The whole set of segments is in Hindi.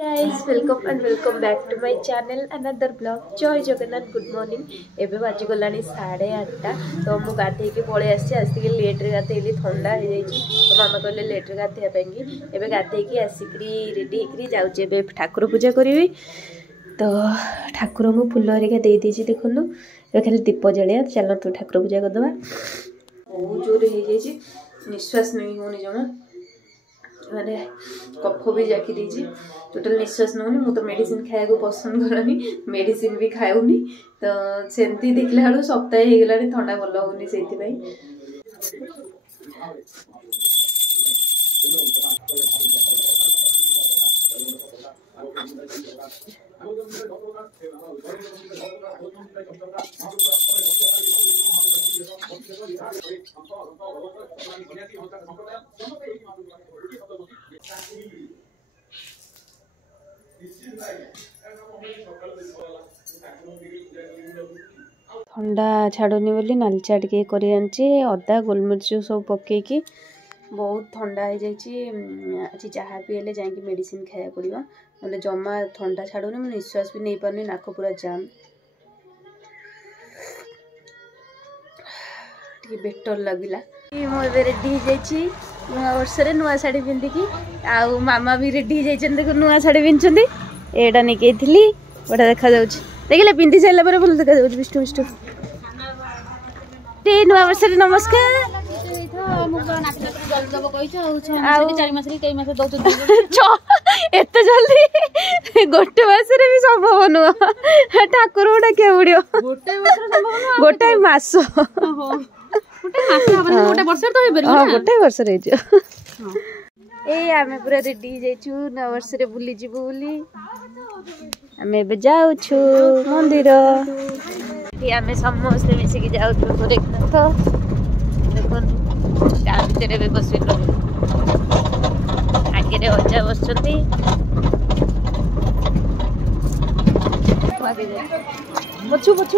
Guys welcome and welcome back to my channel another blog. जय जगन्नाथ गुड मॉर्निंग। एबे बाजी गलानी 8:30 तो मु गाधे के पळे आसी लेट रे गाधेली ठंडा हो जाई तो मामा कहले लेट रे गाधे पाएंगी। एबे गाधे के आसिकरी रेडी होकरी जाउचे। एबे ठाकुर पूजा करिवि तो ठाकुर को फूल हरिका दे दीची देखनु। एबे खाली दीप जलिया चलो तो ठाकुर पूजा कर दबा। बहुत जोर हो जाई निश्वास नहीं होनी जमा माने कफ भी जाकी दीची टोटल निश्वास नौनी। मु तो मेडिसिन खाया को पसंद करनी मेडिसिन भी खाऊनी तो सेमती देखला बेलू सप्ताह हो गला थंडा भल होनी से ठंडा छाड़ुनी बोली नाली चा टे कर अदा गोलमरीच सब पकईकी बहुत ठंडा हो जाए। आज जहाँ भी हेल्ले जाकि मेडिसिन खाया पड़ो ना जमा ठंडा छाड़ुनी मुझे निश्वास भी नहीं पार्नी नाक पूरा जाम टे बेटर लगला। मुझे रेडी हो नुआ वर्ष नुआ शाढ़ी पिंधिकी आउ मामा भी रेडी हो नुआ शाढ़ी पिंधि एटा निकई बड़ा देखा देखिले पिंधि सारा पर भल देखा विष्णु विष्णु नुआ वर्ष नमस्कार। एत जल्दी गोटे मासरे भी संभव नुह ठाकुर डाकिया पड़ो गोटे मास गोटे वर्ष ए आमे पूरा रेडी हो नव वर्ष बुली जीवु बोली आमे बे जाउछु मंदिर आमे समस्त मिसिकी जाउछु गोरखनाथ देखो गाँ भितर भी बसिलु आगे अजा बसुँच पछु पछु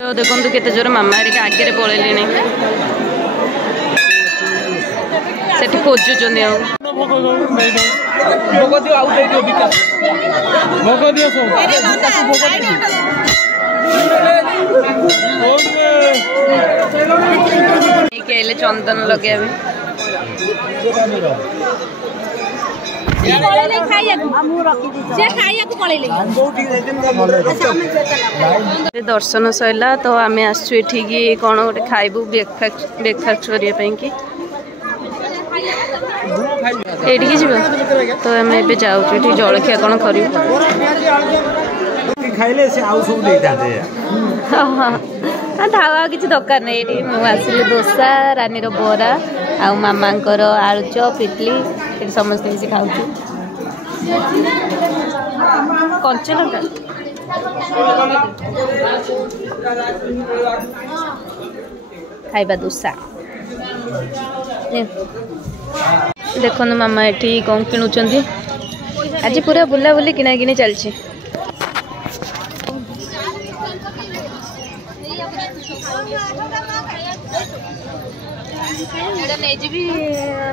तो देखो केते जोर मामा हरिका आगे पलैले से खोजुन चंदन लगे दर्शन सैला तो आम आसु कौन गोटे खाइबू ब्रेकफास्ट करने तो आम ए जाऊँ जलखिया कौन कर धावा किसी दरकार नहीं मुझे दोसा रानी बरा आ मामा आलू चप इडली ये समस्त मिसी खाऊ कंचा लंका खाइबा दोसा देखो मामा ये कौन किणुंट आज पूरा बुलाबुली किना किणी चलछि।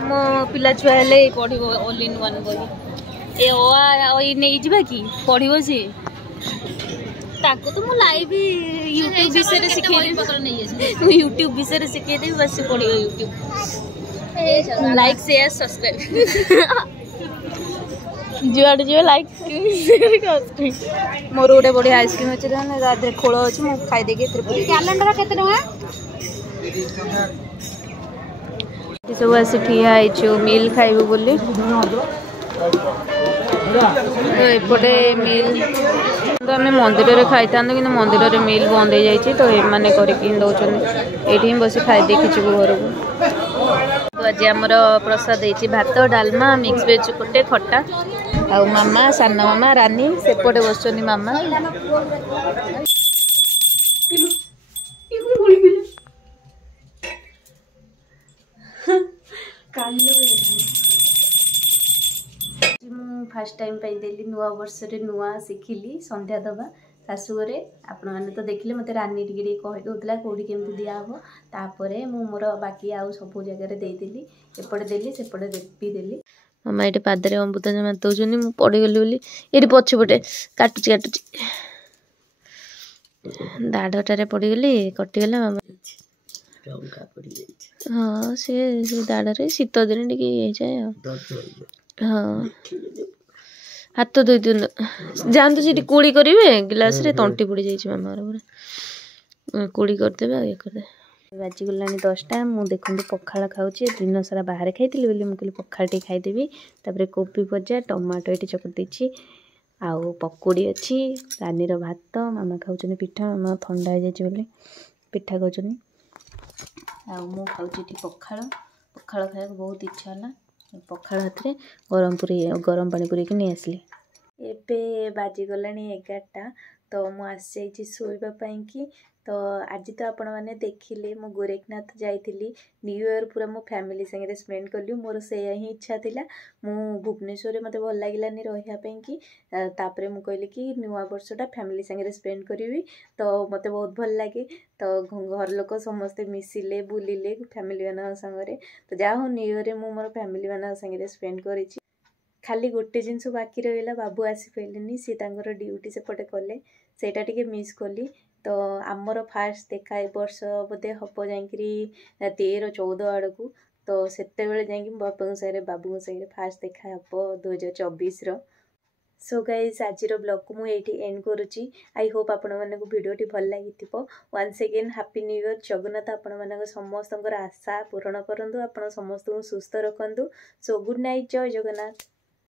मो पिला छुआ हेले पढ़ो ऑल इन वन बही ए नहीं जा कि पढ़ो सी ताको तो मु लाइव यूट्यूब विषय शिखे यूट्यूब विषय शिखे देवी बस पढ़ो यूट्यूब लाइक शेयर सब्सक्राइब जुआड़ जी लाइक मोर गोटे बढ़िया आइसक्रीम अच्छे खोल अच्छे मुझे खाई कैलेंडर के सब आसी ठिया मिल खाइबु बोली तो एपटे मिल तो आम मंदिर में खाई था कि मंदिर में मिल बंद हो जाए तो ये करके दौरान ये बस खाई देखी घर को तो आज आमर प्रसाद देती भात डालमा मिक्स वेज गोटे खट्टा आ मामा सान मामा रानी सेपटे बस मामा फास्ट टाइम देली नुआ वर्ष नुआ शिखिली संध्या दबा शाशुघरे आपण मैंने तो देखिले मत रानी टिके कहला कौटी केमती दिहब तापर मोर बाकी आउ सब जगह देदेली एपटे देली सेपटे भी देली मामा ये पादरे अमृतंजन दौरान मुझे पड़गली बोली ये पछपटे काटुची काटुची दाढ़टारे पड़गली कटिगला मामा हाँ से दाढ़े शीत दिन टे जाए हाँ हाथ धोई दिनु जातु सी कूड़ी करेंगे गिलास रे तंटी पड़ जाइए मामार पूरा कूड़ी करदे ये करदे बाजी गला 10टा मुझे देखो पखाड़ खाऊँ दिन सारा बाहर खाई बोली मुझे पखाड़ टे खाईदेवी तापर कोबी भजा टमाटो ये चकटी आउ पकुड़ी अच्छी रानी भात मामा खाऊँ पिठा मामा थंडा हो जाए पिठा खाऊँ मु खाऊँ पखाड़ पखाड़ खाया बहुत इच्छा है पखाड़ हाथ में गरम पानी पूरी नहीं आसली एबे बाजी गला 11टा तो मुझे शोवाई कि तो आज तो आपण मैंने देखिले मु गोरखनाथ जाइली न्यू ईयर पूरा मो फैमिली संगे स्पेंड कली मोर से ही इच्छा थिला मु भुवनेश्वर मते भल लागिलानी रहिया कि तापरे मु कहली कि नुआ वर्षटा फैमिली संगे स्पेंड करी तो मते बहुत भल लगे तो घर लोक समस्ते मिसिले बुलिले फैमिली मान संगे तो जा हो न्यू ईयर मु मोर फैमिली मान संगे स्पेंड करी खाली गोटे जिनस बाकी रहा बाबू आसी पारे सी तांकर ड्यूटी सेपटे कले सेटा टिके मिस कली तो आमर फास्ट देखा ए वर्ष बोधे हम जाकि 13-14 आड़ को तो सेते जाकि बापा सागर बाबू सागर फास्ट देखा हे 2024 सो गाइस आज ब्लॉग को मुझे एंड करुच्ची आई होप आपण मानक वीडियोटी भल लगी once again happy new year Jagannath आपण मानक समस्त आशा पूरण करंतु आपण समस्त सुस्थ रखंतु सो गुड नाइट जय जगन्नाथ।